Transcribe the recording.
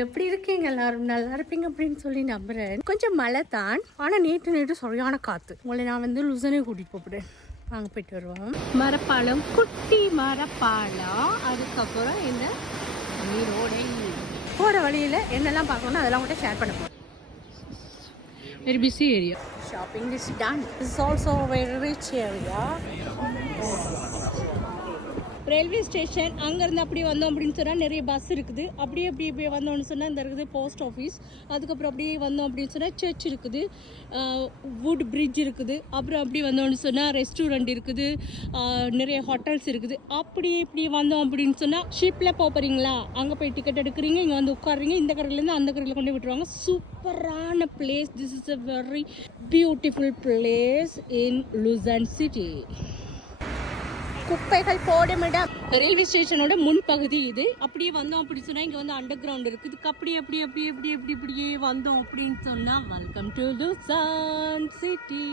எப்படி இருக்கீங்க எல்லாரும்? நல்லா இருப்பீங்க அப்படின்னு சொல்லி நம்புறேன். கொஞ்சம் மழை தான். ஆனால் நேற்று நேற்று சரியான காற்று உங்களை நான் வந்து லுசனே கூட்டிகிட்டு போகிறேன் வாங்க போயிட்டு வருவோம். மரப்பாலம் குட்டி மரப்பாலம் அதுக்கப்புறம் இந்த நீரோடை. போகிற வழியில் என்னெல்லாம் பார்க்கணும் அதெல்லாம் கூட ஷேர் பண்ண போகிறேன் very busy area shopping is done is also very rich area railway station அங்கேருந்து அப்படியே வந்தோம் அப்படின்னு சொன்னால் நிறைய பஸ் இருக்குது. அப்படியே அப்படி இப்படி வந்தோம்னு சொன்னால் இந்த இருக்குது போஸ்ட் ஆஃபீஸ் அதுக்கப்புறம் அப்படியே வந்தோம் அப்படின்னு சொன்னால் சர்ச் இருக்குது. வுட் பிரிட்ஜ் இருக்குது. அப்புறம் அப்படி வந்தோம்னு சொன்னால் ரெஸ்டாரண்ட் இருக்குது. நிறைய ஹோட்டல்ஸ் இருக்குது. அப்படியே இப்படி வந்தோம் அப்படின்னு சொன்னால் ஷிப்பில் போகிறீங்களா அங்கே போய் டிக்கெட் எடுக்கிறீங்க இங்கே வந்து உட்காருறீங்க இந்த கரையிலேருந்து அந்த கரையில் கொண்டு விட்டுருவாங்க. சூப்பரான place this is a very beautiful place in Lucerne city குப்பைகள் போடுமிடம் ரயில்வே ஸ்டேஷனோட முன்பகுதி இது. அப்படியே வந்தோம் அப்படி சொன்னா இங்க வந்து அண்டர் கிரவுண்ட் இருக்கு. இதுக்கு அப்படி அப்படி அப்படி அப்படி அப்படி இப்படியே வந்தோம் அப்படின்னு சொன்னா வெல்கம் டு லுசான் சிட்டி